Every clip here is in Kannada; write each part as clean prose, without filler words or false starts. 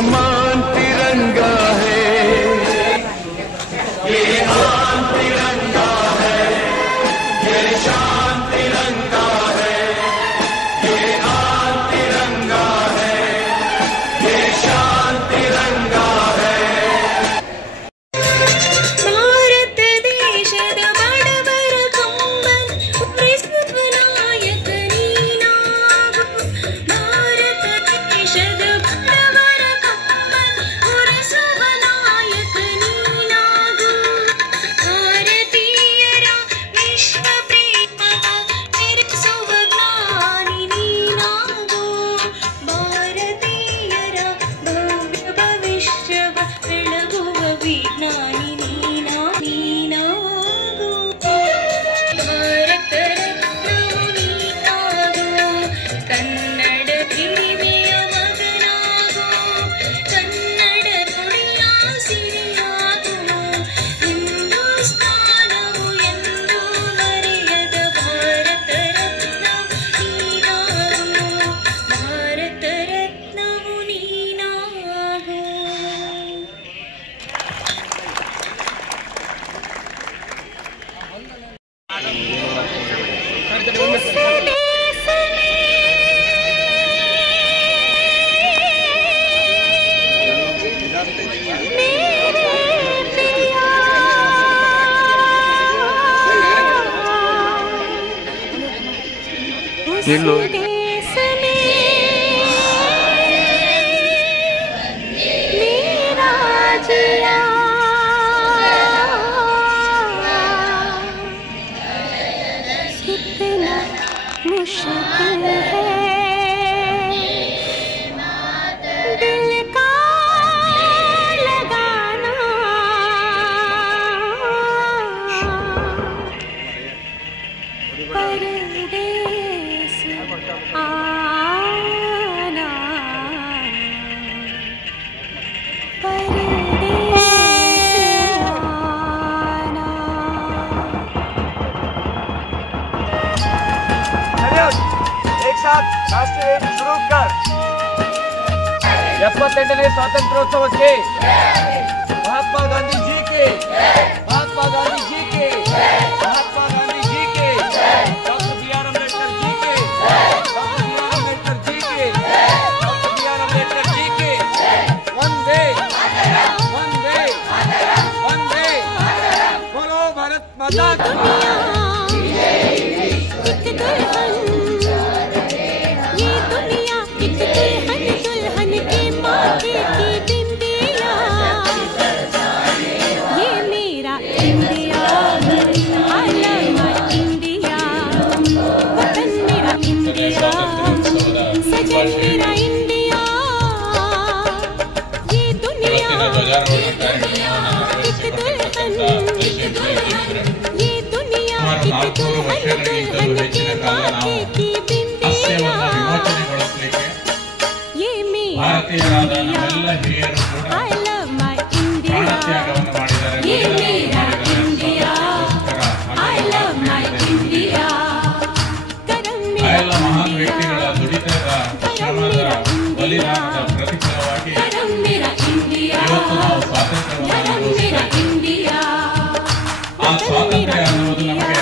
आसमान तिरंगा है, ये आन तिरंगा है, ये शान तिरंगा है, ये आन तिरंगा है, ये शान तिरंगा है। भारत देशದ ಬಡವರ ಕೊಂಬನ್ ಉಳಿಸುವ ನಾಯಕ ನೀನಾಗು. ಭಾರತ ದೇಶದ ಬಡವರ ಕೊಂಬನ್ ಉಳಿಸುವ ನಾಯಕ ನೀನಾಗು. ಭಾರತೀಯರ ವಿಶ್ವ ಪ್ರೇಮವ ಮೆರೆಸುವ ಜ್ಞಾನಿ ನೀನಾಗು. ಭಾರತೀಯರ ಭವ್ಯ ಭವಿಷ್ಯವ ಬೆಳಗುವ ವಿಜ್ಞಾನಿ ನೀನಾಗು. ಭಾರತ ರತ್ನವು ನೀನಾಗು. ಕನ್ನಡ ಹಿರಿಮೆಯ ಮಗನಾಗು. ಕನ್ನಡ ನುಡಿಯ ಸಿರಿಯಾಗು. ಹಿಂದೂಸ್ತಾನವು ಎಂದೂ ಮರೆಯದ ಭಾರತ ರತ್ನವು ನೀನಾಗು. ಭಾರತ ರತ್ನವು ನೀನಾಗು. हेलो कितना मुश्किल है दिल का लगाना, परदेस आना, परदेस आना। एक साथ राष्ट्रीय गीत शुरू कर। 78ನೇ ಸ್ವಾತಂತ್ರ್ಯೋತ್ಸವಕ್ಕೆ ಮಹಾತ್ಮ ಗಾಂಧಿ जी के, महात्मा गांधी जी के, महात्मा गांधी जी के, डॉक्टर बी.आर. अम्बेडकर जी के, डॉक्टर बी.आर. अम्बेडकर जी के, डॉक्टर बी.आर. अम्बेडकर जी के वंदे वंदे वंदे। बोलो भारत माता की। ನಾಲ್ಕೂರು ವರ್ಷಗಳಿಗಿಂತಲೂ ಹೆಚ್ಚಿನ ಕಾಲ ನಾವು ಹಾಸ್ಯವನ್ನು ವಿಮೋಚನೆಗೊಳಿಸಲಿಕ್ಕೆ ಭಾರತೀಯರಾದ ನಮ್ಮೆಲ್ಲ ಹಿರಿಯರು ಕೂಡ ಪ್ರಾಣತ್ಯಾಗವನ್ನು ಮಾಡಿದ್ದಾರೆ. ಆ ಎಲ್ಲ ಮಹಾನ್ ವ್ಯಕ್ತಿಗಳ ದುಡಿತದ ಶ್ರಮದ ಬಲಿದಾನದ ಪ್ರತಿಫಲವಾಗಿ ಇವತ್ತು ನಾವು ಸ್ವಾತಂತ್ರ್ಯವನ್ನು ಅನುಭವಿಸುತ್ತೇವೆ. ಆ ಸ್ವಾತಂತ್ರ್ಯ ಅನ್ನುವುದು ನಮಗೆ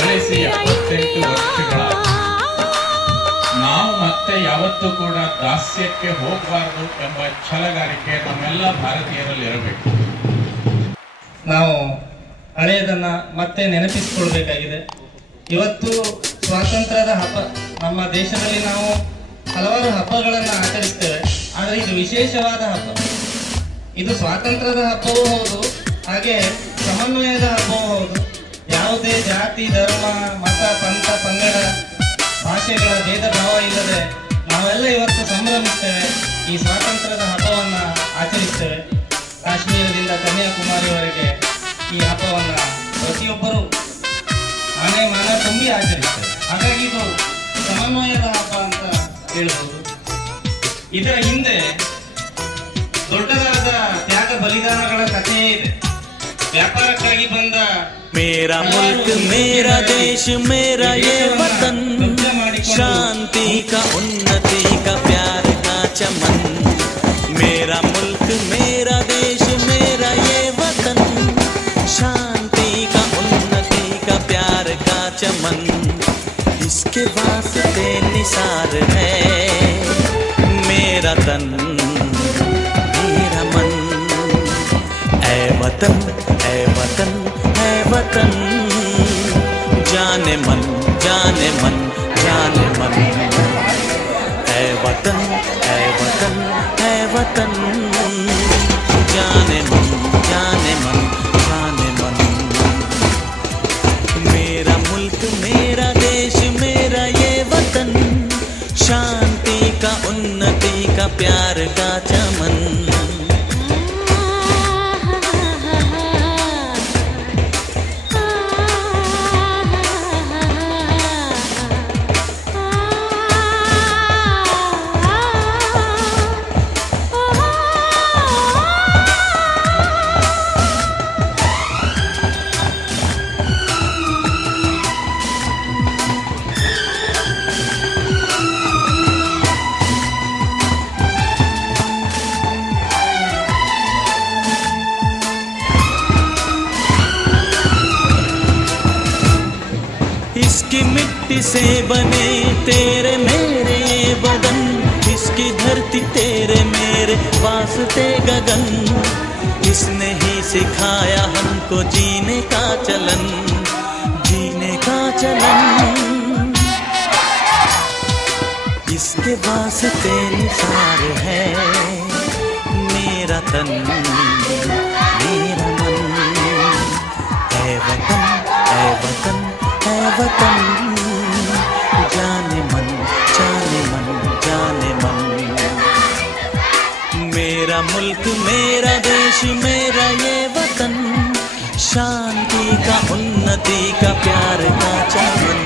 ಗಳಿಸಿ 78 ವರ್ಷಗಳ. ನಾವು ಮತ್ತೆ ಯಾವತ್ತೂ ಕೂಡ ದಾಸ್ಯಕ್ಕೆ ಹೋಗಬಾರದು ಎಂಬ ಛಲಗಾರಿಕೆ ನಮ್ಮೆಲ್ಲ ಭಾರತೀಯರಲ್ಲಿ ಇರಬೇಕು. ನಾವು ಹಳೆಯದನ್ನ ಮತ್ತೆ ನೆನಪಿಸಿಕೊಳ್ಬೇಕಾಗಿದೆ. ಇವತ್ತು ಸ್ವಾತಂತ್ರ್ಯದ ಹಬ್ಬ. ನಮ್ಮ ದೇಶದಲ್ಲಿ ನಾವು ಹಲವಾರು ಹಬ್ಬಗಳನ್ನು ಆಚರಿಸ್ತೇವೆ, ಆದರೆ ಇದು ವಿಶೇಷವಾದ ಹಬ್ಬ. ಇದು ಸ್ವಾತಂತ್ರ್ಯದ ಹಬ್ಬವೂ ಹೌದು, ಹಾಗೆ ಸಮನ್ವಯದ ಹಬ್ಬವೂ ಹೌದು. ಯಾವುದೇ ಜಾತಿ, ಧರ್ಮ, ಮತ, ಪಂಥ, ಪಂಗಡ, ಭಾಷೆಗಳ ಭೇದ ಭಾವ ಇಲ್ಲದೆ ನಾವೆಲ್ಲ ಇವತ್ತು ಸಂಭ್ರಮಿಸ್ತೇವೆ. ಈ ಸ್ವಾತಂತ್ರ್ಯದ ಹಬ್ಬವನ್ನು ಆಚರಿಸ್ತೇವೆ. ಕಾಶ್ಮೀರದಿಂದ ಕನ್ಯಾಕುಮಾರಿವರೆಗೆ ಈ ಹಬ್ಬವನ್ನು ಪ್ರತಿಯೊಬ್ಬರೂ ಆನೆ ಮಾನ ತುಂಬಿ ಆಚರಿಸ್ತೇವೆ. ಹಾಗಾಗಿ ಇದು ಸಮನ್ವಯದ ಹಬ್ಬ ಅಂತ ಹೇಳ್ಬೋದು. ಇದರ ಹಿಂದೆ ದೊಡ್ಡದಾದ ತ್ಯಾಗ ಬಲಿದಾನಗಳ ಕಥೆಯೇ ಇದೆ. ವ್ಯಾಪಾರಕ್ಕಾಗಿ ಬಂದ मेरा मुल्क मेरा देश मेरा ये वतन, शांति का उन्नति का प्यार का चमन, चमन, इसके वास्ते निसार है मेरा तन मेरा मन। ऐ वतन ऐ वतन ऐ वतन, जाने मन जाने मन जाने मन। ऐ वतन ऐ वतन ऐ वतन, जाने मन जाने मन जाने मन। मेरा मुल्क मेरा देश मेरा ये वतन, शांति का उन्नति का प्यार का चमन। इसकी मिट्टी से बने तेरे मेरे ये बदन, इसकी धरती तेरे मेरे वास्ते गगन। इसने ही सिखाया हमको जीने का चलन जीने का चलन। इसके वास्ते निसार है मेरा तन मेरा मन। ऐ वतन ऐ वतन ऐ वतन, जाने मन जाने मन जाने मन। मेरा मुल्क मेरा देश मेरा ये वतन, शांति का उन्नति का प्यार का चमन।